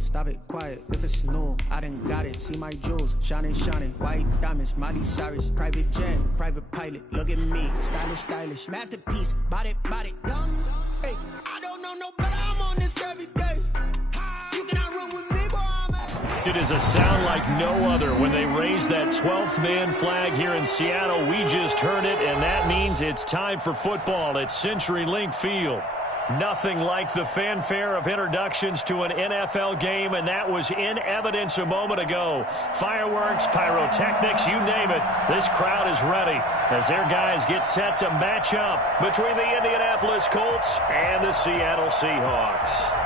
stop it, quiet. If it's new, I done got it. See my jewels, shining, shining. White diamonds, Miley Cyrus. Private jet, private pilot. Look at me, stylish, stylish. Masterpiece, body, body. Young, hey, I don't know no better. I'm on this every day. You cannot run with me, boy. It is a sound like no other when they raise that 12th man flag here in Seattle. We just heard it, and that means it's time for football at CenturyLink Field. Nothing like the fanfare of introductions to an NFL game, and that was in evidence a moment ago. Fireworks, pyrotechnics, you name it. This crowd is ready as their guys get set to match up between the Indianapolis Colts and the Seattle Seahawks.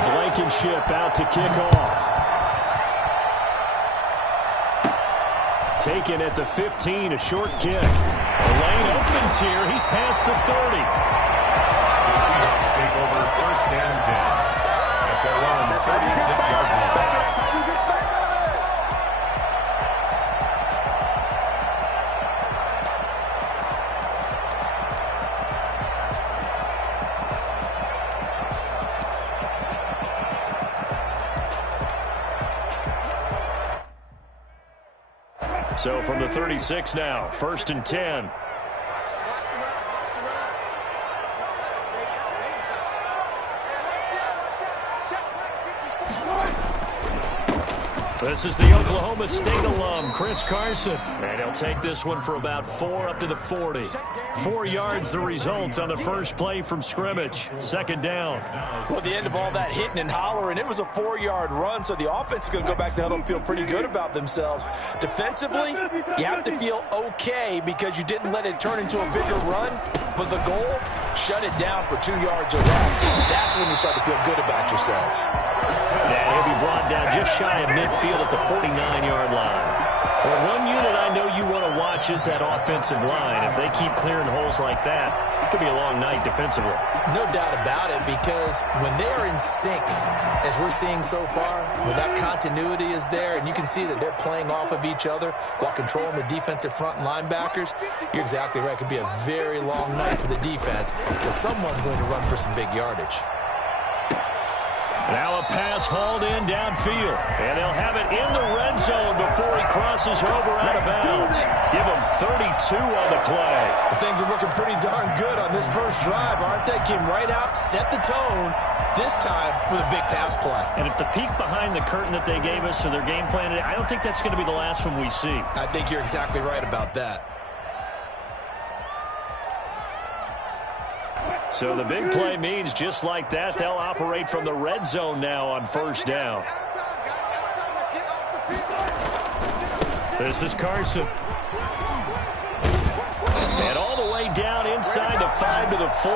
Blankenship out to kick off. Taken at the 15, a short kick. The lane opens here. He's past the 30. The Seahawks take over first and 10. At their own 36-yard line. So from the 36 now, first and 10. This is the Oklahoma State alum, Chris Carson. And he'll take this one for about 4 up to the 40. 4 yards the result on the first play from scrimmage. Second down. Well, the end of all that hitting and hollering, it was a 4-yard run, so the offense is going to go back to huddle and feel pretty good about themselves. Defensively, you have to feel okay because you didn't let it turn into a bigger run, but the goal, shut it down for 2 yards or less. That's when you start to feel good about yourselves. And he'll be brought down just shy of midfield at the 49-yard line. Well, one unit I know you want to watch is that offensive line. If they keep clearing holes like that, it could be a long night defensively. No doubt about it, because when they are in sync, as we're seeing so far, when that continuity is there and you can see that they're playing off of each other while controlling the defensive front and linebackers, you're exactly right. It could be a very long night for the defense because someone's going to run for some big yardage. Now a pass hauled in downfield, and they'll have it in the red zone before he crosses over out of bounds. Give him 32 on the play. Well, things are looking pretty darn good on this first drive, aren't they? Came right out, set the tone, this time with a big pass play. And if the peek behind the curtain that they gave us or their game plan, I don't think that's going to be the last one we see. I think you're exactly right about that. So the big play means just like that, they'll operate from the red zone now on first down. This is Carson. And all the way down inside the 5 to the 4.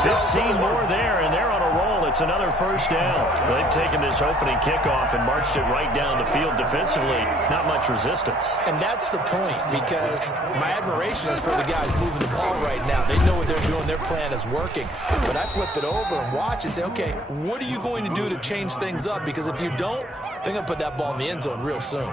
15 more there, and they're on a roll. It's another first down. They've taken this opening kickoff and marched it right down the field defensively. Not much resistance. And that's the point, because my admiration is for the guys moving the ball right now. They know what they're doing. Their plan is working. But I flip it over and watch and say, okay, what are you going to do to change things up? Because if you don't, they're going to put that ball in the end zone real soon.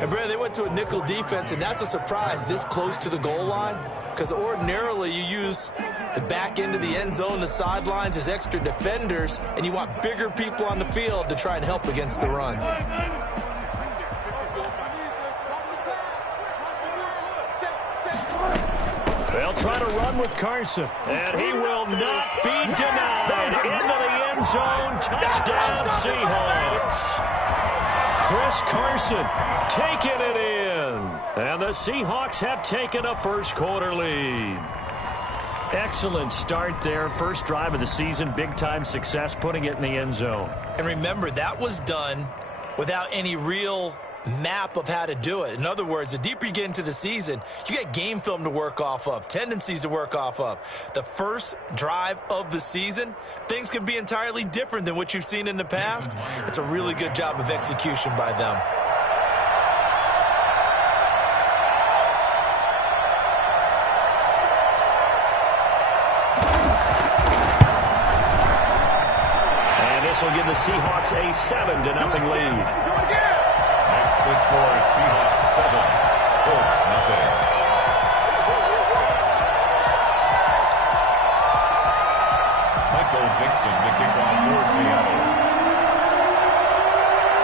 And, Brad, they went to a nickel defense, and that's a surprise this close to the goal line, because ordinarily you use the back end of the end zone, the sidelines as extra defenders, and you want bigger people on the field to try and help against the run. They'll try to run with Carson, and he will not be denied. Into the end zone, touchdown Seahawks. Chris Carson taking it in. And the Seahawks have taken a first quarter lead. Excellent start there. First drive of the season, big-time success, putting it in the end zone. And remember, that was done without any real map of how to do it. In other words, the deeper you get into the season, you get game film to work off of, tendencies to work off of. The first drive of the season, things can be entirely different than what you've seen in the past. It's a really good job of execution by them. And this will give the Seahawks a 7-0 lead. The score is Seahawks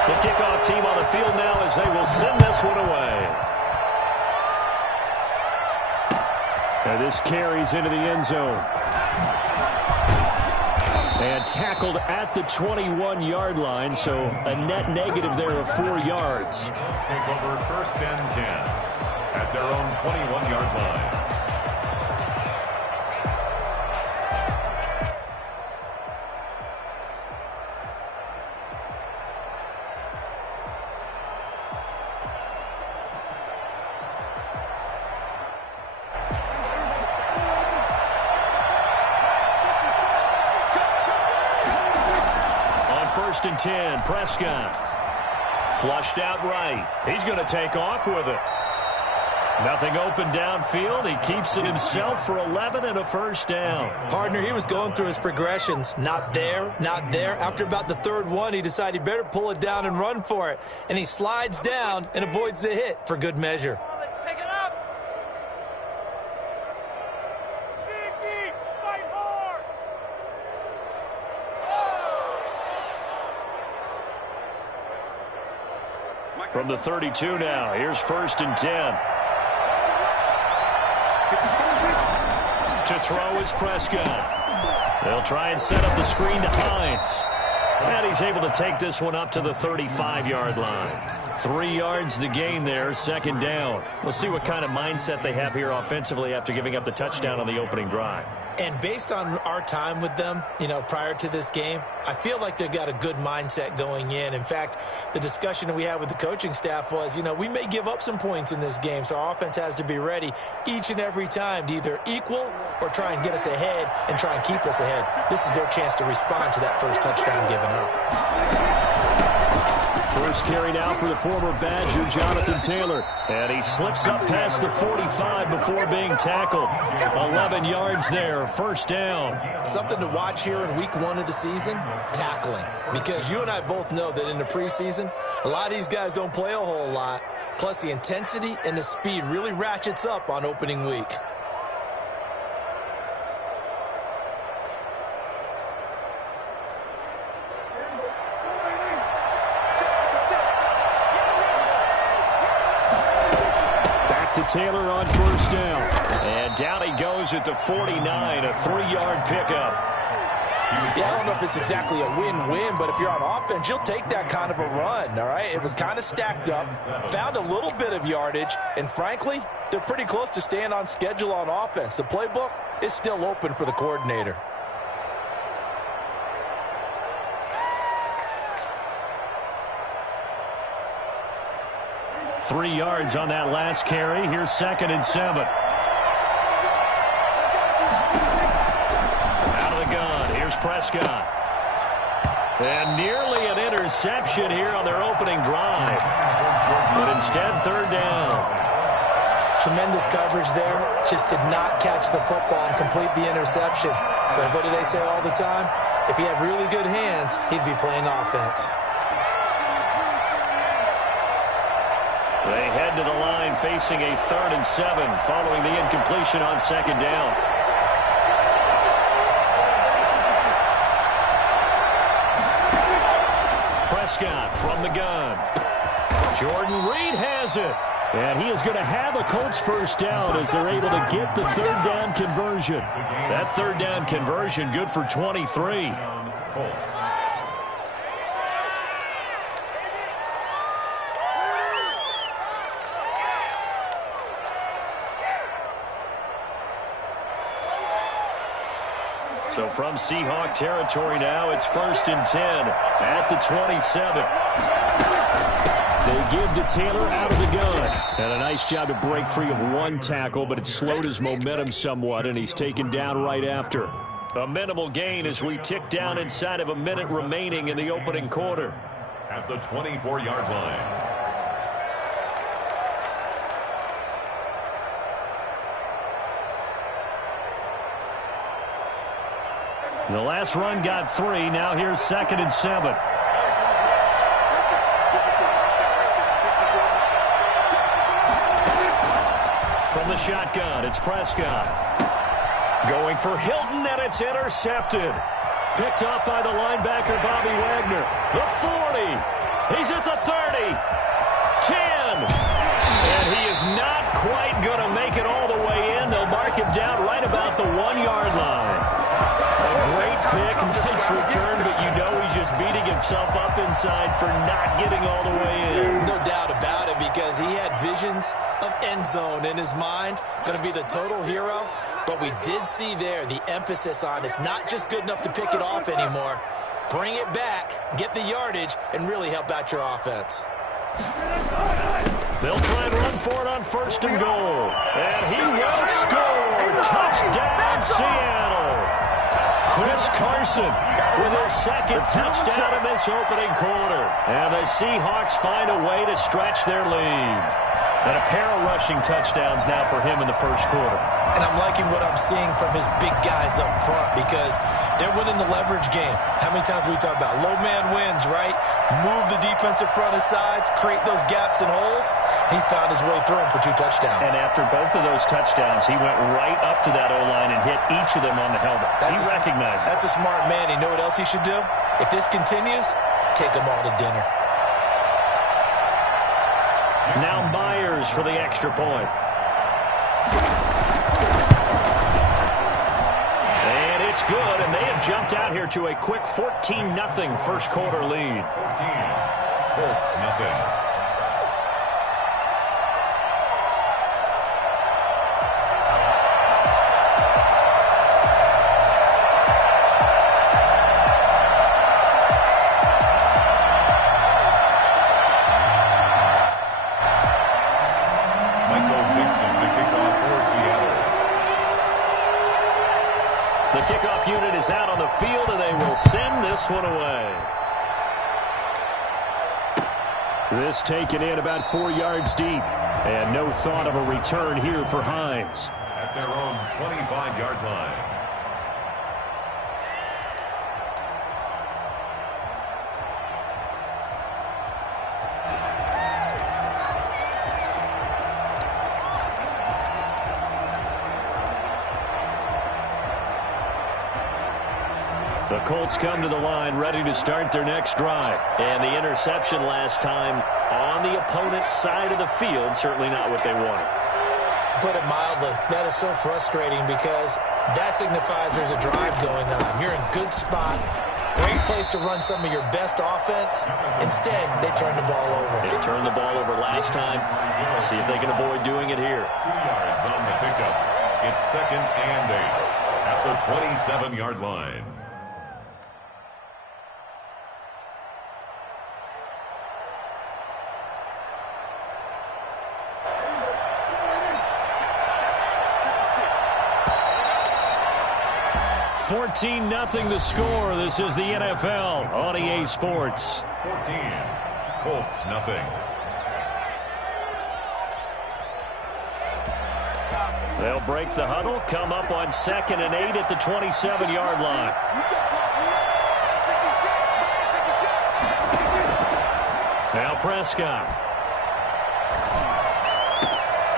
The kickoff team on the field now as they will send this one away. And this carries into the end zone. And tackled at the 21-yard line, so a net negative there of 4 yards. Let's take over 1st and 10 at their own 21-yard line. First and 10, Prescott. Flushed out right. He's going to take off with it. Nothing open downfield. He keeps it himself for 11 and a first down. Partner, he was going through his progressions. Not there, not there. After about the third one, he decided he better pull it down and run for it. And he slides down and avoids the hit for good measure. Pick it up. Deep, fight hard. From the 32 now, here's 1st and 10. To throw is Prescott. They'll try and set up the screen to Hines. And he's able to take this one up to the 35-yard line. 3 yards the gain there, 2nd down. We'll see what kind of mindset they have here offensively after giving up the touchdown on the opening drive. And based on our time with them, prior to this game, I feel like they've got a good mindset going in. In fact, the discussion that we had with the coaching staff was, we may give up some points in this game, so our offense has to be ready each and every time to either equal or try and get us ahead and try and keep us ahead. This is their chance to respond to that first touchdown given up. First carry now for the former Badger, Jonathan Taylor. And he slips up past the 45 before being tackled. 11 yards there, 1st down. Something to watch here in week 1 of the season, tackling. Because you and I both know that in the preseason, a lot of these guys don't play a whole lot. Plus the intensity and the speed really ratchets up on opening week. To Taylor on 1st down. And down he goes at the 49, a 3-yard pickup. Yeah, I don't know if it's exactly a win-win, but if you're on offense, you'll take that kind of a run, all right? It was kind of stacked up, found a little bit of yardage, and frankly, they're pretty close to staying on schedule on offense. The playbook is still open for the coordinator. Three yards on that last carry. Here's 2nd and 7. Out of the gun. Here's Prescott. And nearly an interception here on their opening drive. But instead, 3rd down. Tremendous coverage there. Just did not catch the football and complete the interception. But what do they say all the time? If he had really good hands, he'd be playing offense. They head to the line facing a 3rd and 7 following the incompletion on 2nd down. Prescott from the gun. Jordan Reed has it. And he is going to have a Colts 1st down as they're able to get the 3rd down conversion. That 3rd down conversion good for 23. Colts. So from Seahawk territory now, it's 1st and 10 at the 27. They give to Taylor out of the gun. And a nice job to break free of 1 tackle, but it slowed his momentum somewhat, and he's taken down right after. A minimal gain as we tick down inside of a minute remaining in the opening quarter. At the 24-yard line. The last run got 3. Now here's 2nd and 7. From the shotgun, it's Prescott. Going for Hilton, and it's intercepted. Picked up by the linebacker, Bobby Wagner. The 40. He's at the 30. 10. And he is not quite going to make it all the way in. They'll mark him down right about the 1-yard line. A great pick, nice return, but you know he's just beating himself up inside for not getting all the way in. No doubt about it, because he had visions of end zone in his mind. Going to be the total hero. But we did see there the emphasis on it's not just good enough to pick it off anymore. Bring it back, get the yardage, and really help out your offense. They'll try and run for it on 1st and goal. And he will score. Touchdown, Seattle. Chris Carson with his 2nd touchdown in this opening quarter. And the Seahawks find a way to stretch their lead. And a pair of rushing touchdowns now for him in the 1st quarter. And I'm liking what I'm seeing from his big guys up front, because they're winning the leverage game. How many times we talk about low man wins, right? Move the defensive front aside, create those gaps and holes. He's found his way through them for 2 touchdowns. And after both of those touchdowns, he went right up to that O-line and hit each of them on the helmet. He recognized it. That's a smart man. You know what else he should do? If this continues, take them all to dinner. Now Myers for the extra point. And it's good, and they have jumped out here to a quick 14-0 1st quarter lead. 14. Colts, nothing. The kickoff unit is out on the field, and they will send this one away. This taken in about 4 yards deep, and no thought of a return here for Hines. At their own 25-yard line. The Colts come to the line ready to start their next drive. And the interception last time on the opponent's side of the field, certainly not what they wanted. Put it mildly, that is so frustrating, because that signifies there's a drive going on. You're in good spot, great place to run some of your best offense. Instead, they turn the ball over. They turned the ball over last time. See if they can avoid doing it here. 2 yards on the pickup. It's 2nd and 8 at the 27-yard line. $14-0 the score. This is the NFL on EA Sports. 14. Colts, nothing. They'll break the huddle, come up on 2nd and 8 at the 27-yard line. Now Prescott.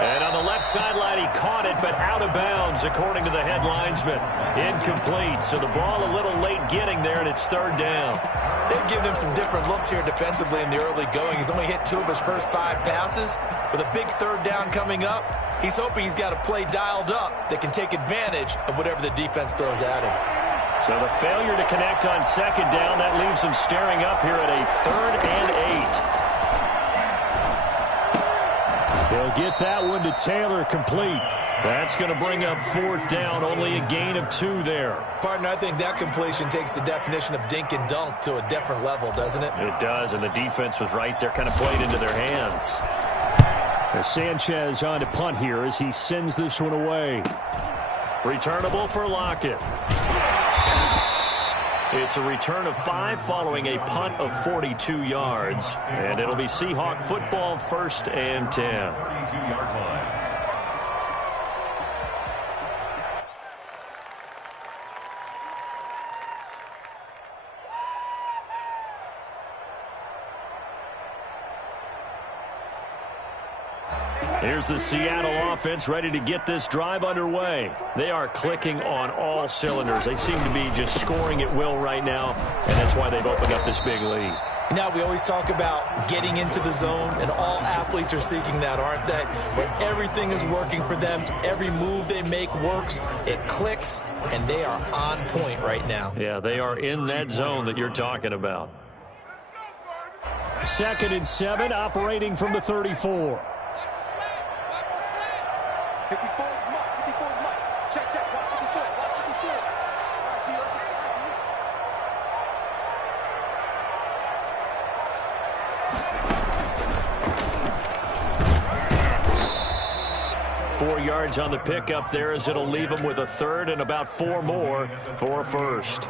And on the left sideline, he caught it, but out of bounds, according to the head linesman. Incomplete, so the ball a little late getting there, and it's 3rd down. They've given him some different looks here defensively in the early going. He's only hit 2 of his first 5 passes. With a big 3rd down coming up, he's hoping he's got a play dialed up that can take advantage of whatever the defense throws at him. So the failure to connect on 2nd down, that leaves him staring up here at a 3rd and 8. They'll get that one to Taylor complete. That's going to bring up 4th down, only a gain of 2 there. Partner, I think that completion takes the definition of dink and dunk to a different level, doesn't it? It does, and the defense was right there, kind of played into their hands. As Sanchez on to punt here as he sends this one away. Returnable for Lockett. It's a return of 5 following a punt of 42 yards. And it'll be Seahawk football, 1st and 10. 32-yard line. Here's the Seattle offense ready to get this drive underway. They are clicking on all cylinders. They seem to be just scoring at will right now, and that's why they've opened up this big lead. Now, we always talk about getting into the zone, and all athletes are seeking that, aren't they? Where everything is working for them. Every move they make works. It clicks, and they are on point right now. Yeah, they are in that zone that you're talking about. 2nd and 7, operating from the 34. 54 mark, 54 mark. Check, watch 54, watch 54. All right, G, let's go. 4 yards on the pickup there, as it'll leave them with a 3rd and about 4 more for a 1st.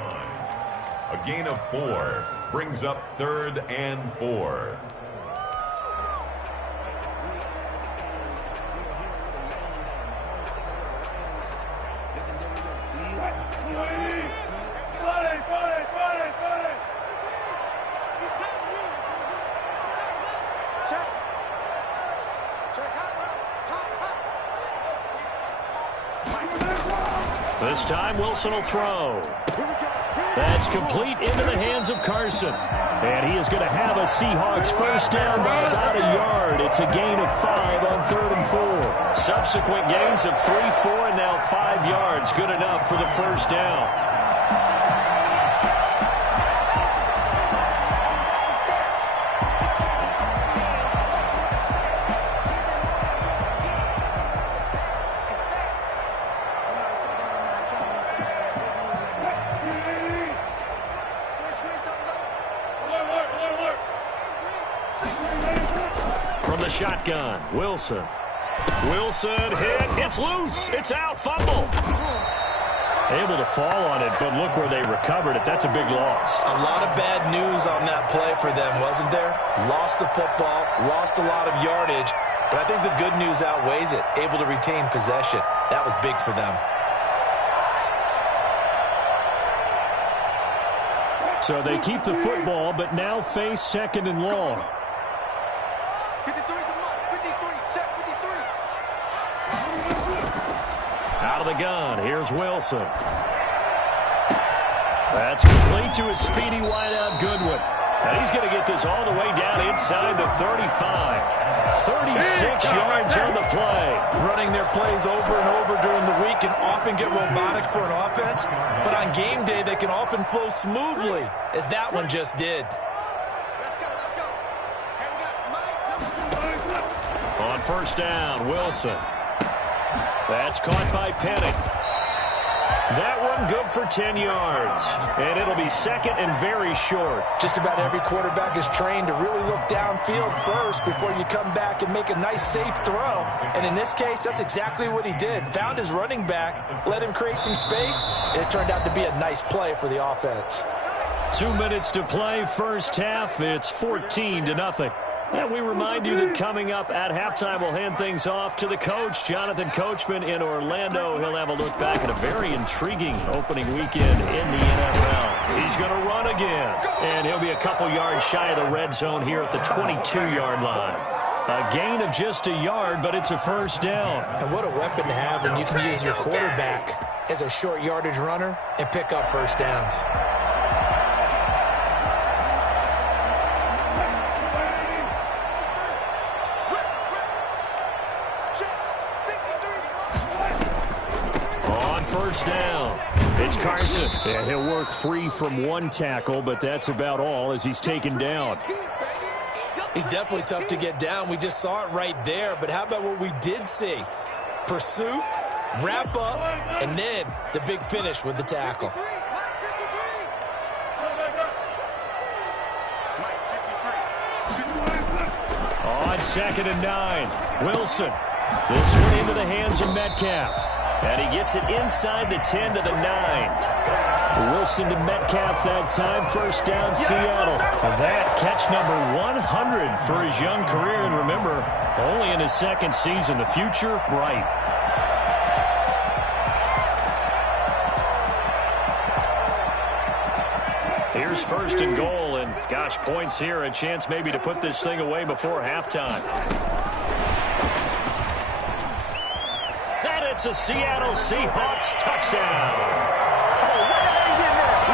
A gain of 4 brings up 3rd and 4. This time Wilson will throw. That's complete into the hands of Carson. And he is going to have a Seahawks first down by about a yard. It's a gain of 5 on 3rd and 4. Subsequent gains of 3, 4, and now 5 yards. Good enough for the first down. Shotgun. Wilson hit. It's loose. It's out. Fumble. Able to fall on it, but look where they recovered it. That's a big loss. A lot of bad news on that play for them, wasn't there? Lost the football, lost a lot of yardage, but I think the good news outweighs it. Able to retain possession. That was big for them. So they keep the football, but now face 2nd and long. 53, check 53. Out of the gun, here's Wilson. That's complete to his speedy wideout Goodwin. And he's going to get this all the way down inside the 35. 36 yards on the play. Running their plays over and over during the week can often get robotic for an offense, but on game day they can often flow smoothly, as that one just did. On first down, Wilson. That's caught by Penning. That one good for 10 yards. And it'll be 2nd and very short. Just about every quarterback is trained to really look downfield first before you come back and make a nice, safe throw. And in this case, that's exactly what he did. Found his running back, let him create some space, and it turned out to be a nice play for the offense. 2 minutes to play, first half. It's 14-0. And we remind you that coming up at halftime, we'll hand things off to the coach, Jonathan Coachman in Orlando. He'll have a look back at a very intriguing opening weekend in the NFL. He's going to run again, and he'll be a couple yards shy of the red zone here at the 22-yard line. A gain of just a yard, but it's a first down. And what a weapon to have when you can use your quarterback as a short yardage runner and pick up first downs. Down. It's Carson. And he'll work free from one tackle, but that's about all as he's taken down. He's definitely tough to get down. We just saw it right there, but how about what we did see? Pursuit, wrap up, and then the big finish with the tackle. On 2nd and 9, Wilson. This one into the hands of Metcalf. And he gets it inside the 10 to the 9. Wilson to Metcalf that time. First down, Seattle. And that catch number 100 for his young career. And remember, only in his 2nd season. The future, bright. Here's 1st and goal. And, gosh, points here. A chance maybe to put this thing away before halftime. It's a Seattle Seahawks touchdown.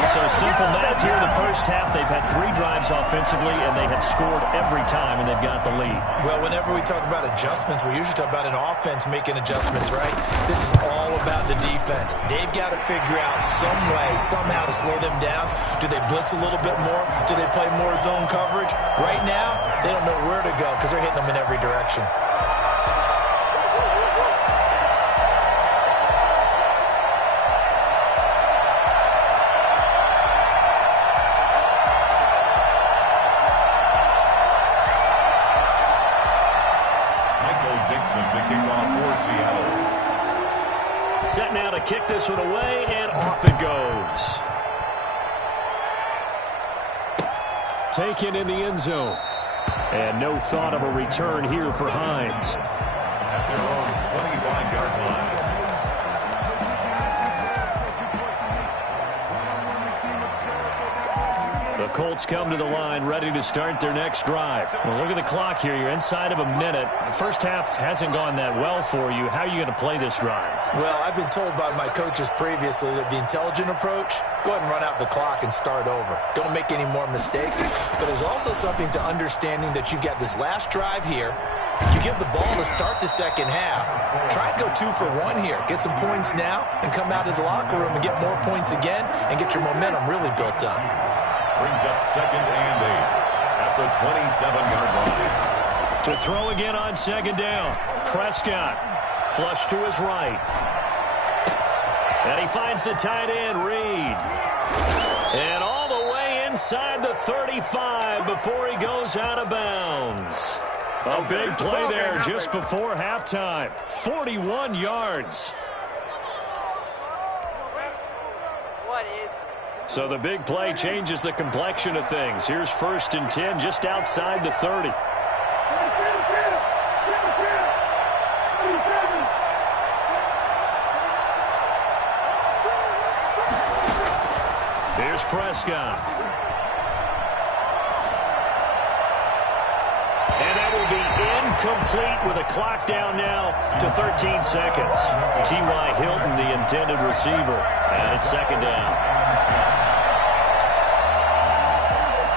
So simple math here in the first half. They've had 3 drives offensively, and they have scored every time, and they've got the lead. Well, whenever we talk about adjustments, we usually talk about an offense making adjustments, right? This is all about the defense. They've got to figure out some way, somehow to slow them down. Do they blitz a little bit more? Do they play more zone coverage? Right now, they don't know where to go because they're hitting them in every direction. Set now to kick this one away, and off it goes. Taken in the end zone. And no thought of a return here for Hines. At their own 25-yard line. The Colts come to the line ready to start their next drive. Well, look at the clock here. You're inside of a minute. The first half hasn't gone that well for you. How are you going to play this drive? Well, I've been told by my coaches previously that the intelligent approach, go ahead and run out the clock and start over. Don't make any more mistakes. But there's also something to understanding that you get this last drive here. You give the ball to start the second half. Try and go 2 for 1 here. Get some points now and come out of the locker room and get more points again and get your momentum really built up. Brings up 2nd and 8 at the 27-yard line. To throw again on 2nd down. Prescott. Flush to his right. And he finds the tight end, Reed. And all the way inside the 35 before he goes out of bounds. A big play there just before halftime. 41 yards. So the big play changes the complexion of things. Here's 1st and 10 just outside the 30. Here's Prescott. And that will be incomplete with a clock down now to 13 seconds. T.Y. Hilton, the intended receiver. And it's 2nd down.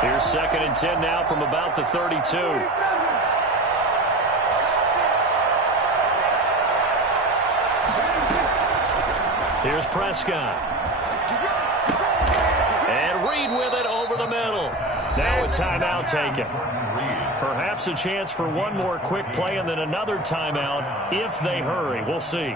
Here's 2nd and 10 now from about the 32. Here's Prescott. And Reed with it over the middle. Now a timeout taken. Perhaps a chance for one more quick play and then another timeout if they hurry. We'll see.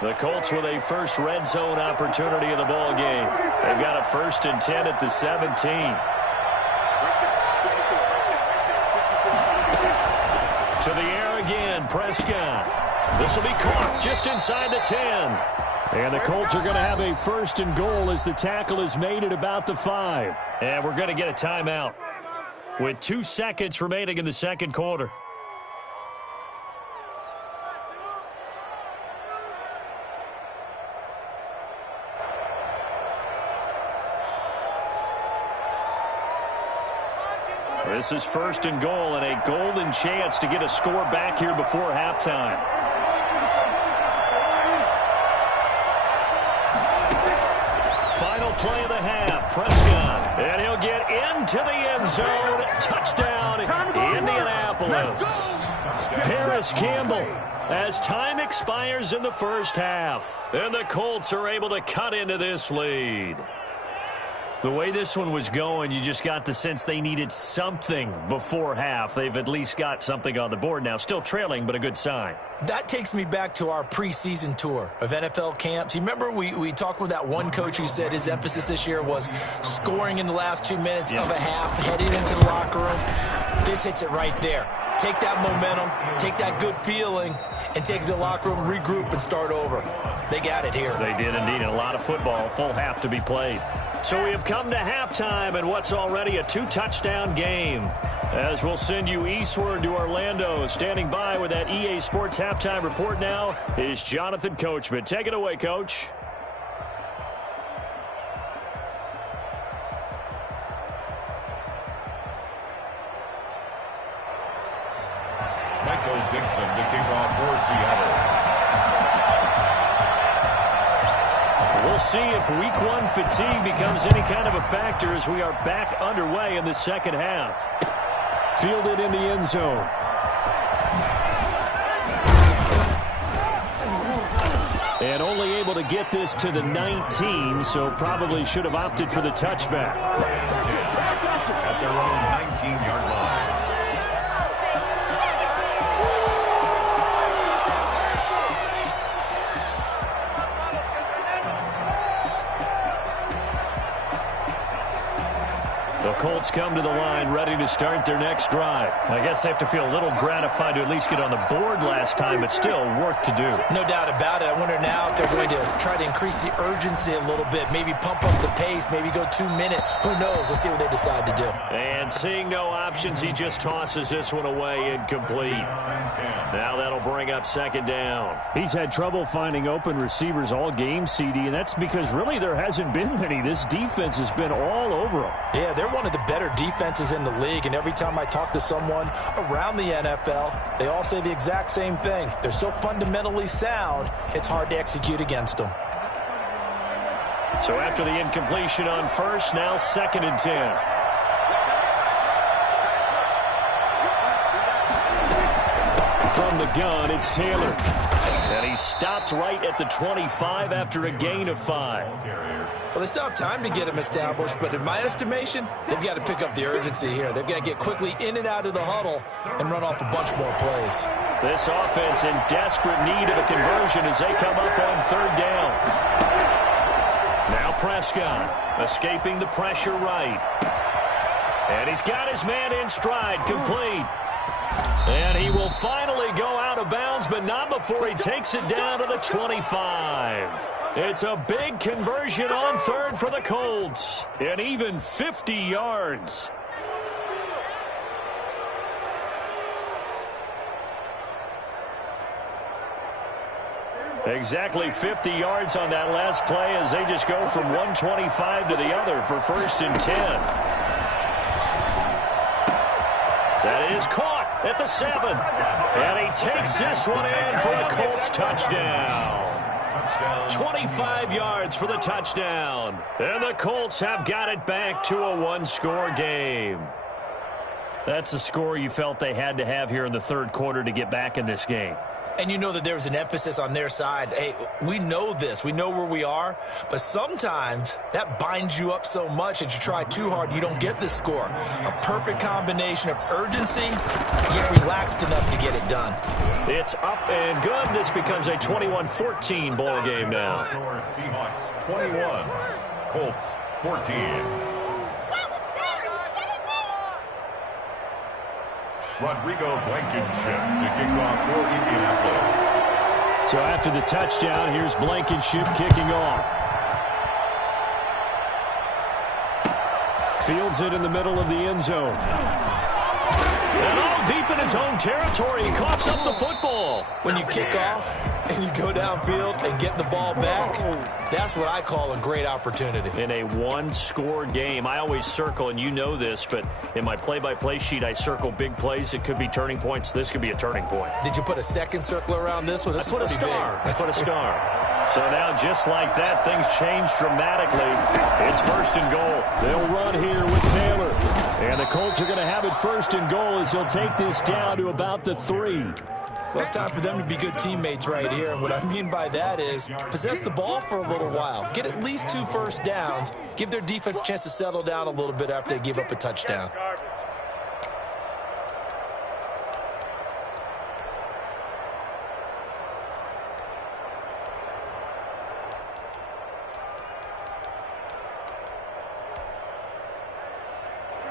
The Colts with a first red zone opportunity in the ball game. They've got a 1st and 10 at the 17. To the air again, Prescott. This will be caught just inside the 10. And the Colts are going to have a 1st and goal as the tackle is made at about the 5. And we're going to get a timeout with 2 seconds remaining in the 2nd quarter. This is 1st and goal and a golden chance to get a score back here before halftime. Final play of the half. Prescott. And he'll get into the end zone. Touchdown, Indianapolis. Paris Campbell as time expires in the first half. And the Colts are able to cut into this lead. The way this one was going, you just got the sense they needed something before half. They've at least got something on the board now. Still trailing, but a good sign. That takes me back to our preseason tour of NFL camps. You remember we talked with that one coach who said his emphasis this year was scoring in the last 2 minutes of a half, heading into the locker room. This hits it right there. Take that momentum, take that good feeling, and take it to the locker room, regroup, and start over. They got it here. They did indeed. And a lot of football, full half to be played. So we have come to halftime in what's already a 2-touchdown game. As we'll send you eastward to Orlando. Standing by with that EA Sports halftime report now is Jonathan Coachman. Take it away, Coach. Michael Dixon to kick off for Seattle. We'll see if week one fatigue becomes any kind of a factor as we are back underway in the second half. Fielded in the end zone. And only able to get this to the 19, so probably should have opted for the touchback. At their own 19-yard line. The Colts come to the line ready to start their next drive. I guess they have to feel a little gratified to at least get on the board last time, but still work to do. No doubt about it. I wonder now if they're going to try to increase the urgency a little bit, maybe pump up the pace, maybe go 2 minutes. Who knows? Let's see what they decide to do. And seeing no options, he just tosses this one away incomplete. Now that'll bring up second down. He's had trouble finding open receivers all game, CD, and that's because really there hasn't been many. This defense has been all over him. Yeah, they're one of the better defenses in the league, and every time I talk to someone around the NFL, they all say the exact same thing. They're so fundamentally sound, it's hard to execute against them. So after the incompletion on first, now 2nd and 10. From the gun, it's Taylor. And he stopped right at the 25 after a gain of 5. Well, they still have time to get him established, but in my estimation, they've got to pick up the urgency here. They've got to get quickly in and out of the huddle and run off a bunch more plays. This offense in desperate need of a conversion as they come up on 3rd down. Now Prescott escaping the pressure right. And he's got his man in stride, complete. And he will finally go out of bounds, but not before he takes it down to the 25. It's a big conversion on 3rd for the Colts. And even 50 yards. Exactly 50 yards on that last play as they just go from 125 to the other for 1st and 10. That is caught at the 7. And he takes this one in for a Colts touchdown. 25 yards for the touchdown. And the Colts have got it back to a 1-score game. That's a score you felt they had to have here in the 3rd quarter to get back in this game. And you know that there was an emphasis on their side. Hey, we know this. We know where we are. But sometimes that binds you up so much that you try too hard, you don't get the score. A perfect combination of urgency, yet relaxed enough to get it done. It's up and good. This becomes a 21-14 ball game now. Seahawks 21, Colts 14. Rodrigo Blankenship to kick off for Indianapolis. So after the touchdown, here's Blankenship kicking off. Fields it in the middle of the end zone. And all deep in his own territory, he coughs up the football. When you kick off and you go downfield and get the ball back, that's what I call a great opportunity. In a 1-score game, I always circle, and you know this, but in my play-by-play sheet, I circle big plays. It could be turning points. This could be a turning point. Did you put a second circle around this one? This I put a star. I put a star. So now, just like that, things change dramatically. It's 1st and goal. They'll run here with Taylor. And the Colts are going to have it 1st and goal as he'll take this down to about the 3. Well, it's time for them to be good teammates right here. And what I mean by that is possess the ball for a little while. Get at least 2 first downs. Give their defense a chance to settle down a little bit after they give up a touchdown.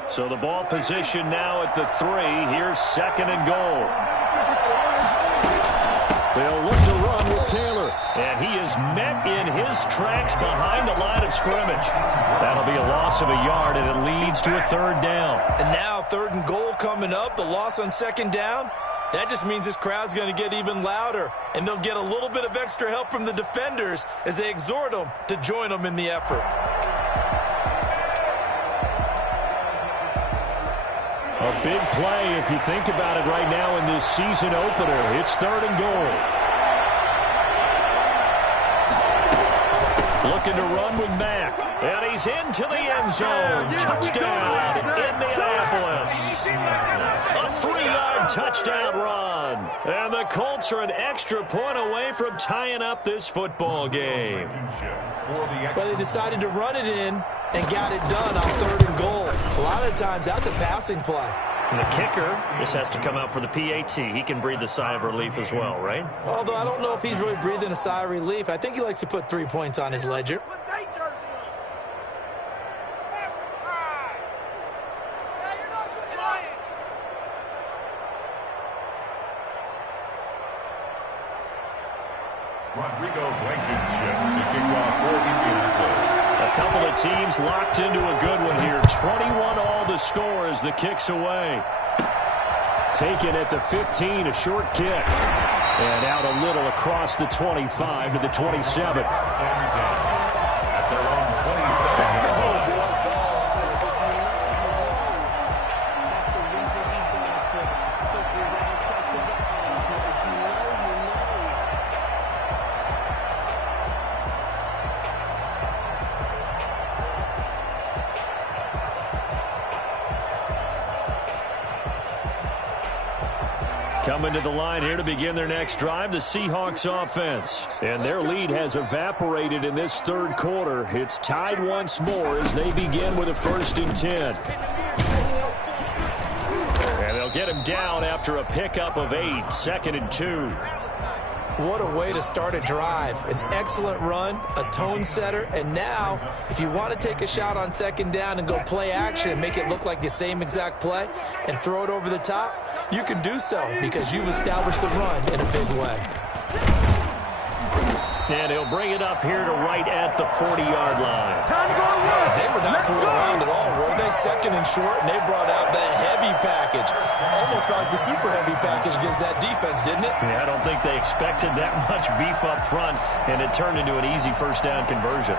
So the ball position now at the 3. Here's 2nd and goal. They'll look to run with Taylor. And he is met in his tracks behind the line of scrimmage. That'll be a loss of a yard, and it leads to a 3rd down. And now 3rd and goal coming up. The loss on 2nd down. That just means this crowd's going to get even louder. And they'll get a little bit of extra help from the defenders as they exhort them to join them in the effort. A big play if you think about it right now in this season opener. It's 3rd and goal. Looking to run with Mack. And he's into the end zone. Touchdown, Indianapolis. A 3-yard touchdown run. And the Colts are an extra point away from tying up this football game. Well, they decided to run it in and got it done on 3rd and goal. A lot of times, that's a passing play. And the kicker just has to come out for the PAT. He can breathe a sigh of relief as well, right? Although I don't know if he's really breathing a sigh of relief. I think he likes to put 3 points on his ledger. A couple of teams locked into a good one here. 21-all the score as the kick's away. Taken at the 15, a short kick. And out a little across the 25 to the 27. At their own 27-yard line. Coming to the line here to begin their next drive, the Seahawks offense. And their lead has evaporated in this 3rd quarter. It's tied once more as they begin with a 1st and 10. And they'll get him down after a pickup of 8, 2nd and 2. What a way to start a drive. An excellent run, a tone setter, and now, if you want to take a shot on 2nd down and go play action and make it look like the same exact play and throw it over the top, you can do so because you've established the run in a big way. And he'll bring it up here to right at the 40-yard line. They were not fooling around at all, were they? 2nd and short, and they brought out the heavy package. Almost felt like the super heavy package against that defense, didn't it? Yeah, I don't think they expected that much beef up front, and it turned into an easy 1st down conversion.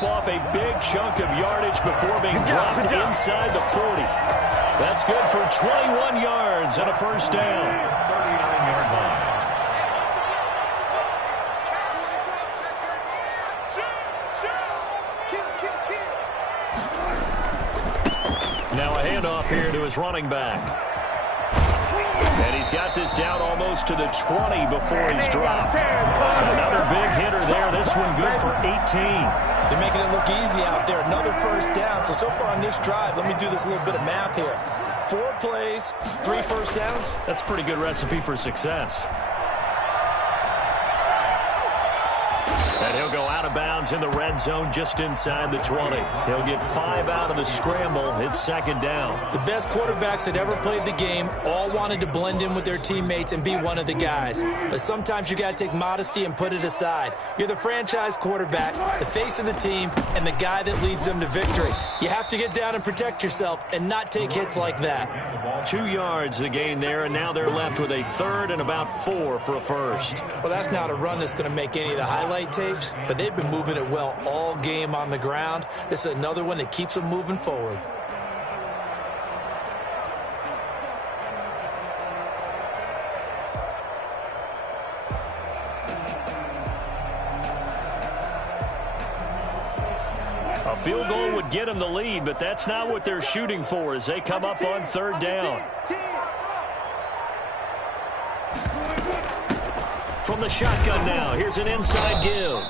Off a big chunk of yardage before being dropped inside the 40. That's good for 21 yards and a 1st down. 39-yard line. Now a handoff here to his running back. And he's got this down almost to the 20 before he's dropped. Another big hitter there. This one good for 18. They're making it look easy out there. Another 1st down. So far on this drive, let me do this little bit of math here. 4 plays, 3 1st downs. That's a pretty good recipe for success. And he'll go out of bounds in the red zone just inside the 20. He'll get 5 out of the scramble. It's 2nd down. The best quarterbacks that ever played the game all wanted to blend in with their teammates and be one of the guys. But sometimes you got to take modesty and put it aside. You're the franchise quarterback, the face of the team, and the guy that leads them to victory. You have to get down and protect yourself and not take hits like that. 2 yards the gain there, and now they're left with a 3rd and about 4 for a 1st. Well, that's not a run that's going to make any of the highlight tapes, but they've been moving it well all game on the ground. This is another one that keeps them moving forward. A field goal would get them the lead, but that's not what they're shooting for as they come up on 3rd down. From the shotgun now, here's an inside give.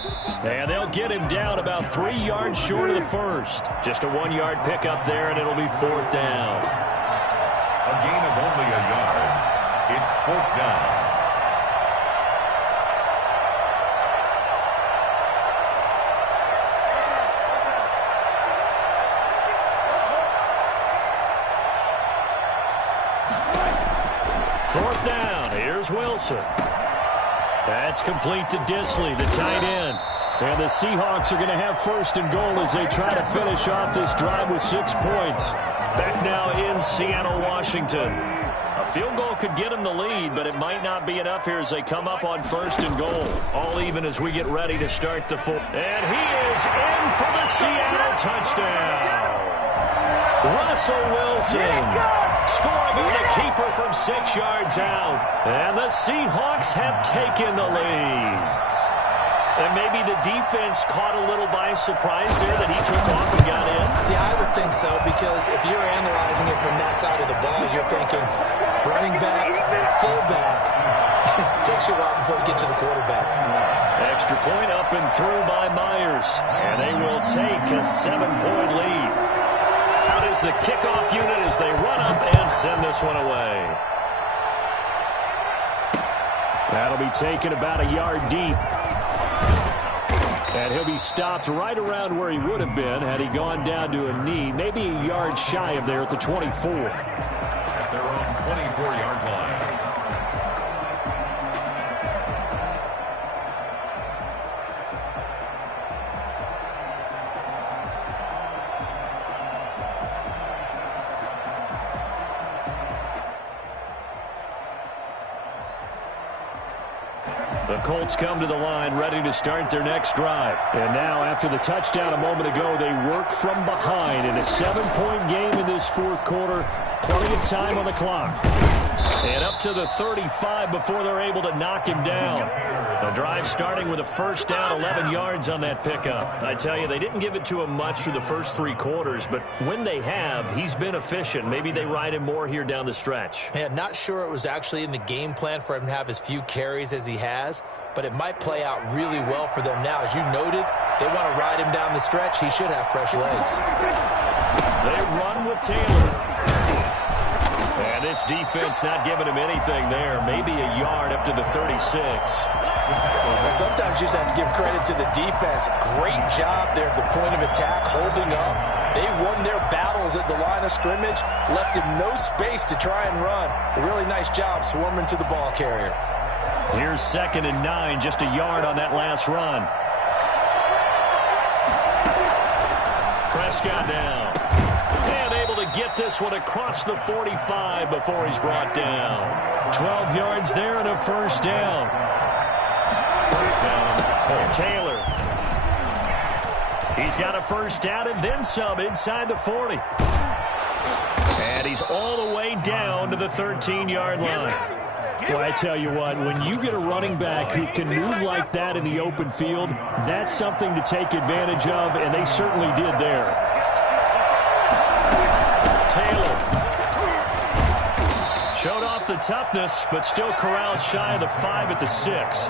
And they'll get him down about 3 yards short of the 1st. Just a 1-yard pickup there, and it'll be 4th down. A gain of only a yard. It's 4th down. Fourth down. Here's Wilson. That's complete to Disley, the tight end. And the Seahawks are going to have 1st and goal as they try to finish off this drive with 6 points. Back now in Seattle, Washington. A field goal could get them the lead, but it might not be enough here as they come up on 1st and goal. All even as we get ready to start the fourth. And he is in for the Seattle touchdown. Russell Wilson scoring on the keeper from 6 yards out. And the Seahawks have taken the lead. And maybe the defense caught a little by surprise there that he took off and got in. Yeah, I would think so, because if you're analyzing it from that side of the ball, you're thinking running back, fullback. Takes you a while before you get to the quarterback. Extra point up and through by Myers. And they will take a 7-point lead. Out is the kickoff unit as they run up and send this one away. That'll be taken about a yard deep. And he'll be stopped right around where he would have been had he gone down to a knee, maybe a yard shy of there at the 24. At their own 24-yard line. The Colts come to the line ready to start their next drive. And now after the touchdown a moment ago, they work from behind in a 7-point game in this fourth quarter. Plenty of time on the clock. And up to the 35 before they're able to knock him down. The drive starting with a first down, 11 yards on that pickup. I tell you, they didn't give it to him much through the first 3 quarters, but when they have, he's been efficient. Maybe they ride him more here down the stretch. Yeah, not sure it was actually in the game plan for him to have as few carries as he has, but it might play out really well for them now. As you noted, if they want to ride him down the stretch, he should have fresh legs. They run with Taylor. And this defense not giving him anything there. Maybe a yard up to the 36. Sometimes you just have to give credit to the defense. Great job there at the point of attack, holding up. They won their battles at the line of scrimmage, left him no space to try and run. A really nice job swarming to the ball carrier. Here's 2nd and 9, just a yard on that last run. Prescott down. And able to get this one across the 45 before he's brought down. 12 yards there and a first down. First down, Taylor. He's got a first down and then some inside the 40. And he's all the way down to the 13-yard line. Well, I tell you what, when you get a running back who can move like that in the open field, that's something to take advantage of, and they certainly did there. Taylor showed off the toughness, but still corralled shy of the 5 at the 6.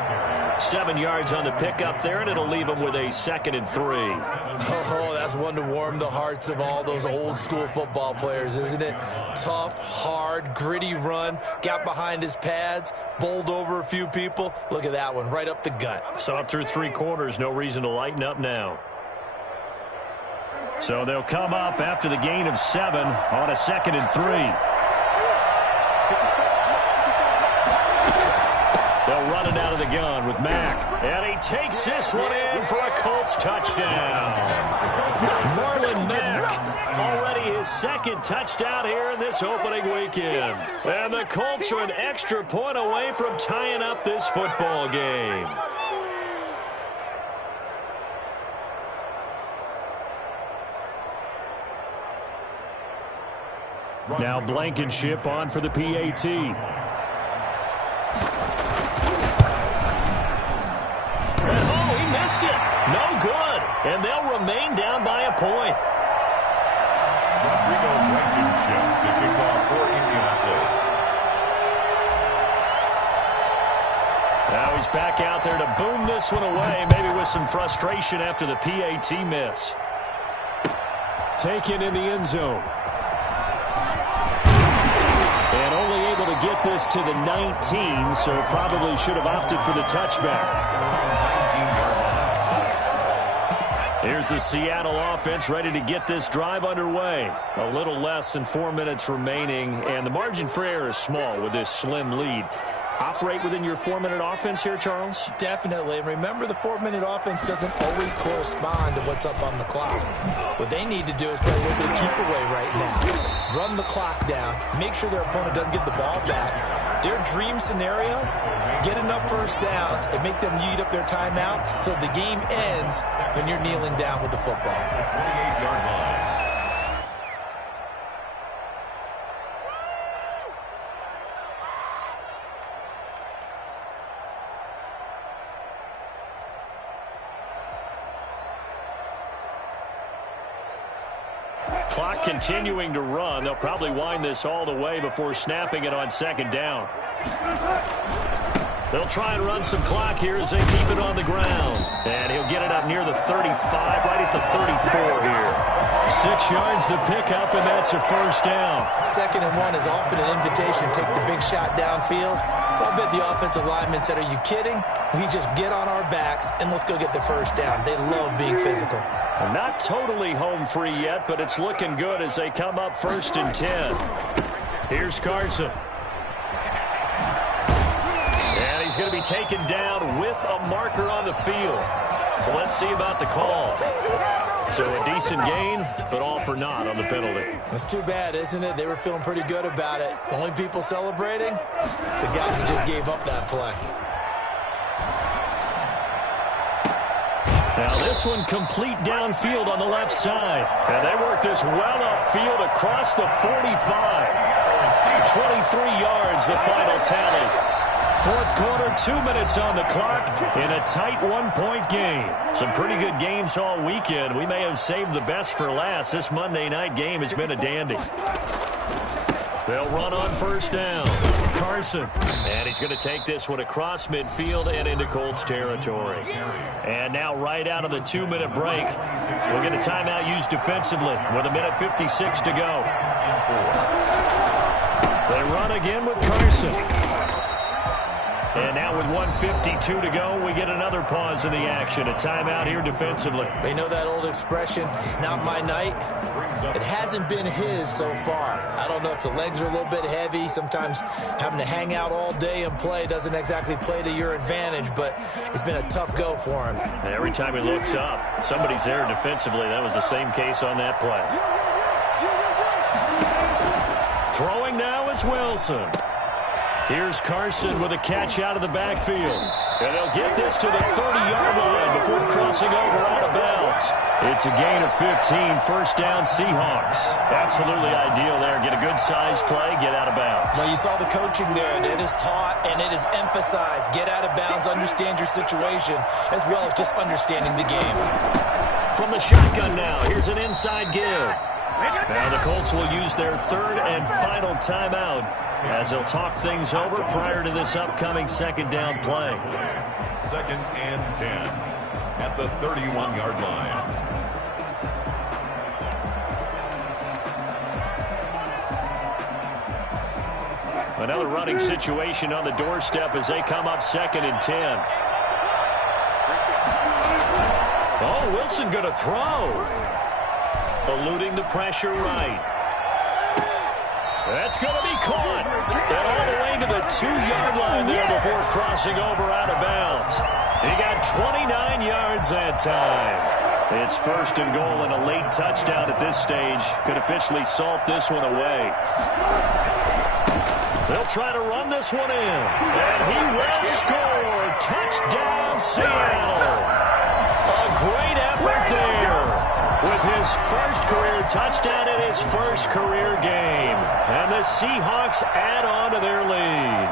7 yards on the pickup there, and it'll leave him with a 2nd and 3. Oh, that's one to warm the hearts of all those old-school football players, isn't it? Tough, hard, gritty run, got behind his pads, bowled over a few people. Look at that one, right up the gut. So up through 3 quarters, no reason to lighten up now. So they'll come up after the gain of 7 on a 2nd and 3. They'll run it out of the gun with Mack. And he takes this one in for a Colts touchdown. Marlon Mack, already his 2nd touchdown here in this opening weekend. And the Colts are an extra point away from tying up this football game. Now Blankenship on for the PAT. No good, and they'll remain down by a point. Rodrigo Blankenship to kick off for Indianapolis. Now he's back out there to boom this one away, maybe with some frustration after the PAT miss. Taken in the end zone. And only able to get this to the 19, so probably should have opted for the touchback. Here's the Seattle offense ready to get this drive underway. A little less than 4 minutes remaining, and the margin for error is small with this slim lead. operate within your 4-minute offense here, Charles? Definitely. And remember, the 4-minute offense doesn't always correspond to what's up on the clock. What they need to do is play a little bit of keep away right now. Run the clock down. Make sure their opponent doesn't get the ball back. Their dream scenario, get enough first downs and make them eat up their timeouts so the game ends when you're kneeling down with the football. 28-yard line. Clock continuing to run. They'll probably wind this all the way before snapping it on second down. They'll try and run some clock here as they keep it on the ground. And he'll get it up near the 35, right at the 34 here. 6 yards the pickup, and that's a first down. 2nd and 1 is often an invitation to take the big shot downfield. I bet the offensive lineman said, are you kidding? We just get on our backs, and let's go get the first down. They love being physical. Not totally home free yet, but it's looking good as they come up 1st and 10. Here's Carson. And he's going to be taken down with a marker on the field. So let's see about the call. So a decent gain, but all for naught on the penalty. That's too bad, isn't it? They were feeling pretty good about it. The only people celebrating, the guys who just gave up that play. Now this one complete downfield on the left side. And they work this well upfield across the 45. 23 yards, the final tally. 4th quarter, 2 minutes on the clock in a tight 1-point game. Some pretty good games all weekend. We may have saved the best for last. This Monday night game has been a dandy. They'll run on 1st down. Carson. And he's going to take this one across midfield and into Colts territory. And now right out of the 2-minute break, we'll get a timeout used defensively with 1:56 to go. They run again with Carson. And now with 1:52 to go, we get another pause in the action. A timeout here defensively. They know that old expression, it's not my night. It hasn't been his so far. I don't know if the legs are a little bit heavy. Sometimes having to hang out all day and play doesn't exactly play to your advantage, but it's been a tough go for him. And every time he looks up, somebody's there defensively. That was the same case on that play. Throwing now is Wilson. Here's Carson with a catch out of the backfield. And they'll get this to the 30-yard line before crossing over out of bounds. It's a gain of 15, 1st down Seahawks. Absolutely ideal there. Get a good size play, get out of bounds. Well, you saw the coaching there. It is taught and it is emphasized. Get out of bounds, understand your situation, as well as just understanding the game. From the shotgun now, here's an inside give. Now the Colts will use their 3rd and final timeout as they'll talk things over prior to this upcoming 2nd down play. 2nd and 10 at the 31-yard line. Another running situation on the doorstep as they come up 2nd and 10. Oh, Wilson going to throw. Eluding the pressure right. That's going to be caught. And all the way to the 2-yard line there before crossing over out of bounds. He got 29 yards that time. It's 1st and goal, and a late touchdown at this stage could officially salt this one away. They'll try to run this one in. And he will score. Touchdown, Seattle. A great effort there. With his 1st career touchdown in his 1st career game. And the Seahawks add on to their lead.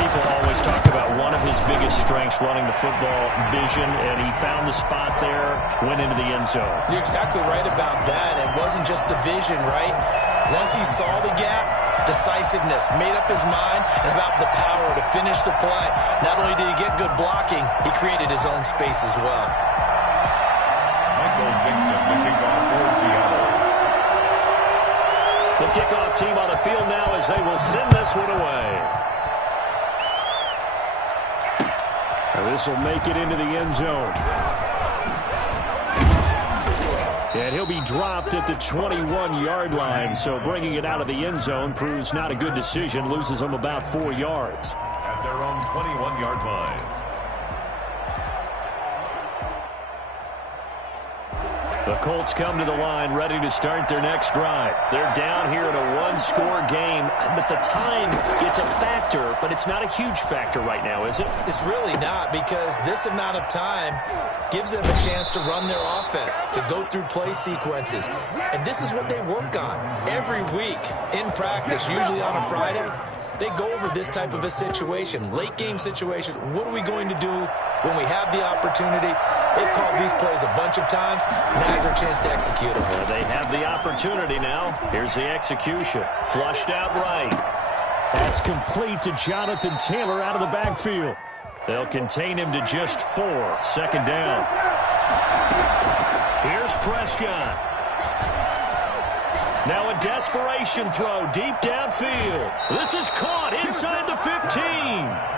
People always talk about one of his biggest strengths running the football, vision, and he found the spot there, went into the end zone. You're exactly right about that. It wasn't just the vision, right? Once he saw the gap, decisiveness, made up his mind, and about the power to finish the play. Not only did he get good blocking, he created his own space as well. The kickoff team on the field now as they will send this one away. And this will make it into the end zone. And he'll be dropped at the 21-yard line, so bringing it out of the end zone proves not a good decision, loses him about 4 yards. At their own 21-yard line. The Colts come to the line ready to start their next drive. They're down here in a one-score game, but the time, it's a factor, but it's not a huge factor right now, is it? It's really not, because this amount of time gives them a chance to run their offense, to go through play sequences. And this is what they work on every week in practice, usually on a Friday. They go over this type of a situation, late game situation. What are we going to do when we have the opportunity? They've called these plays a bunch of times. Now's their chance to execute them. Well, they have the opportunity now. Here's the execution. Flushed out right. That's complete to Jonathan Taylor out of the backfield. They'll contain him to just 4. Second down. Here's Prescott. Now a desperation throw deep downfield. This is caught inside the 15.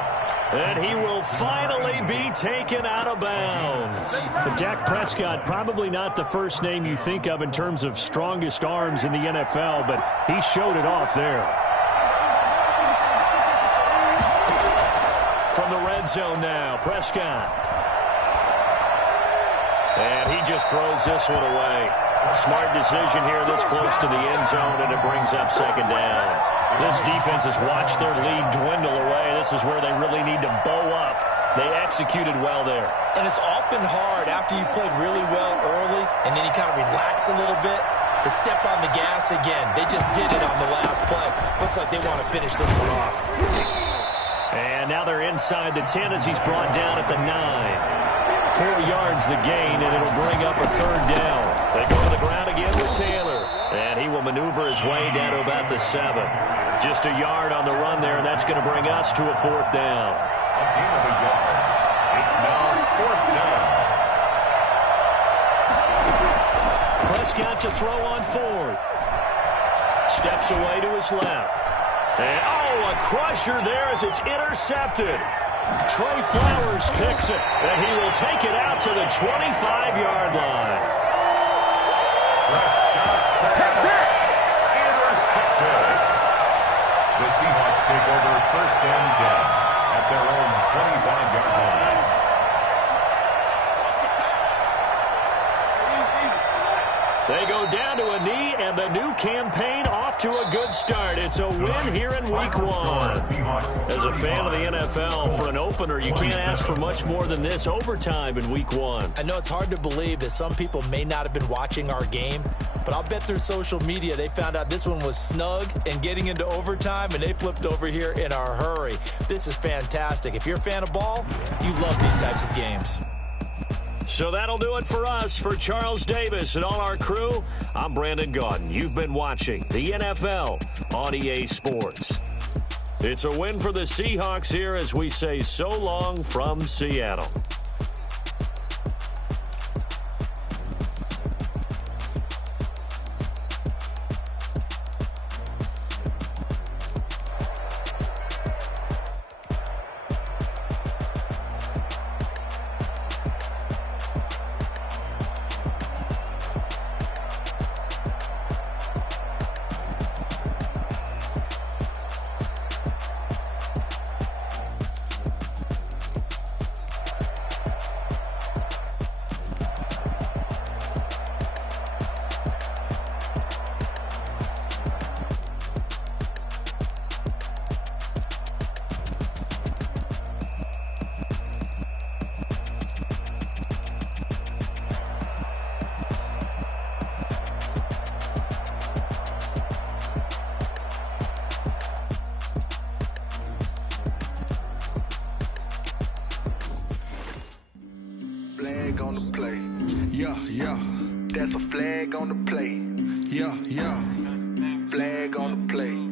And he will finally be taken out of bounds. But Dak Prescott, probably not the first name you think of in terms of strongest arms in the NFL, but he showed it off there. From the red zone now, Prescott. And he just throws this one away. Smart decision here this close to the end zone, and it brings up second down. This defense has watched their lead dwindle away. This is where they really need to bow up. They executed well there. And it's often hard after you've played really well early and then you kind of relax a little bit to step on the gas again. They just did it on the last play. Looks like they want to finish this one off. And now they're inside the 10 as he's brought down at the 9. 4 yards the gain, and it'll bring up a third down. They go to the ground again with Taylor. And he will maneuver his way down to about the 7. Just a yard on the run there, and that's going to bring us to a 4th down. A gain of a yard. It's now 4th down. Prescott to throw on 4th. Steps away to his left. And, a crusher there as it's intercepted. Trey Flowers picks it, and he will take it out to the 25-yard line. Intercepted. The Seahawks take over 1st and 10 at their own 25-yard line. They go down to a knee, and the new campaign off to a good start. It's a win here in Week 1. As a fan of the NFL, for an opener, you can't ask for much more than this overtime in Week 1. I know it's hard to believe that some people may not have been watching our game, but I'll bet through social media they found out this one was snug and getting into overtime, and they flipped over here in a hurry. This is fantastic. If you're a fan of ball, you love these types of games. So that'll do it for us. For Charles Davis and all our crew, I'm Brandon Gaudin. You've been watching the NFL on EA Sports. It's a win for the Seahawks here as we say so long from Seattle. Flag on the play. Yeah, yeah. That's a flag on the play. Yeah, yeah. Flag on the play.